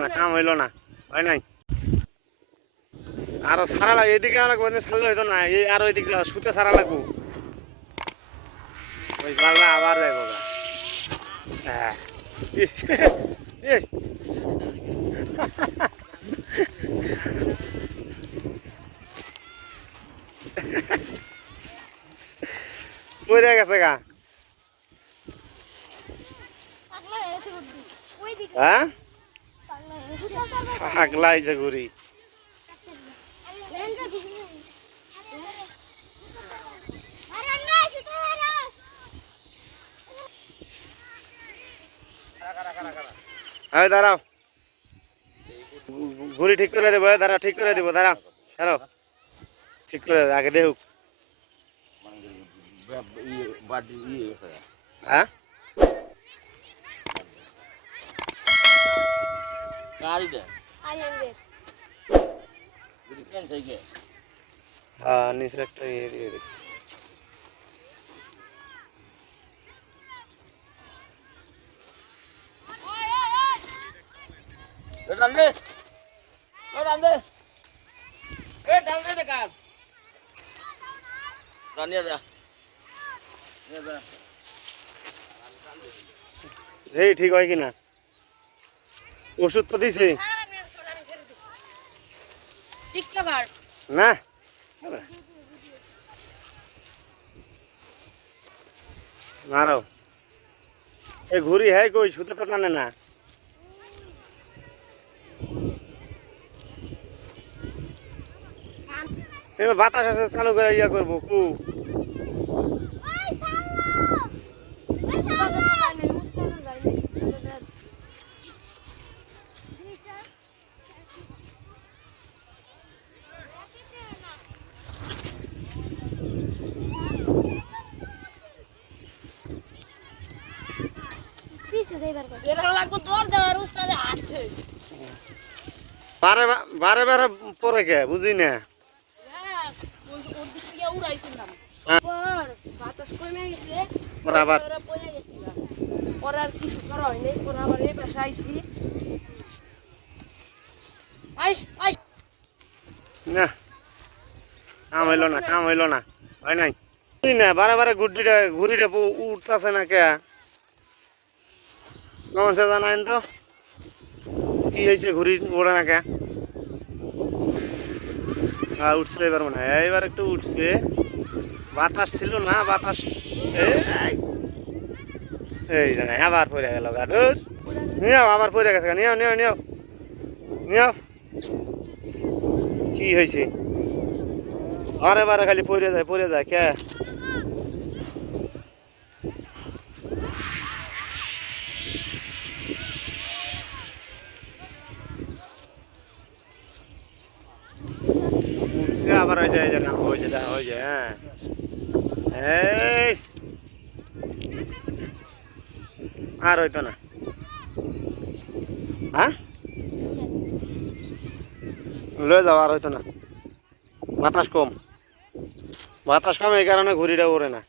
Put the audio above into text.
না, কাম হইল সারা লাগে এদিকে লাগবো ছাড়লে হইতো না, এই আরও এদিকে সুতে সারা লাগবো। আবার হ্যাঁ। গেছে গা পাগলা হয়ে? হ্যাঁ পাগলা হয়ে হয়েছে ঘুরি দাঁড়া এই দাঁড়াও। ঘু- ঠিক করে দেবো এই দাঁড়াও ঠিক করে দেবো দাঁড়াও দাঁড়াও। ঠিক করে আগে দেখুক। বাড়ি ইয়ে হ্যাঁ গাড়িটা আরে আরে যদি কেন থেকে হ্যাঁ নিচে একটা ইয়ে দিয়ে দে। এ ডান দে এ ডান দে এ ডান দে কাজ ডানিয়া যা। নিয়ে যা। এই ঠিক হয় কিনা? ওষুধ তো দিছে। না। মারো। সে ঘুরি হ্যাঁ কই সুতো তো টানে না। বাতাস আছে চালু করে ইয়া করব কু। বারে বারে বারে পরে কে? বুঝি না। হ্যাঁ হ্যাঁ। কমে আবার আইস আইস। না কাম হইল না কাম হইল না। হয় নাই। না বারে বারে গুড্ডিটা ঘুরিটা উঠতেছে না কে? সে জানাইন তো কি হয়েছে ঘুরি ওড়ে না কে হ্যাঁ উঠছে এবার মনে। হয় এবার একটু উঠছে। বাতাস ছিল না বাতাস এই। জানাই আবার পড়ে গেল গা, ধুর। নিও আবার পড়ে গেছে নিও নিও নিও নিও কি হয়েছে বারে বারে খালি পড়ে যায় পড়ে যায়, কে? উঠছে আবার হয়ে যায় এই যে নাম হয়ে যায় হয়ে। আর হইতো না। হ্যাঁ? লয়ে যাও, আর হইতো না। বাতাস কম। বাতাস কম, এই কারণে ঘুরিটা ওড়ে না।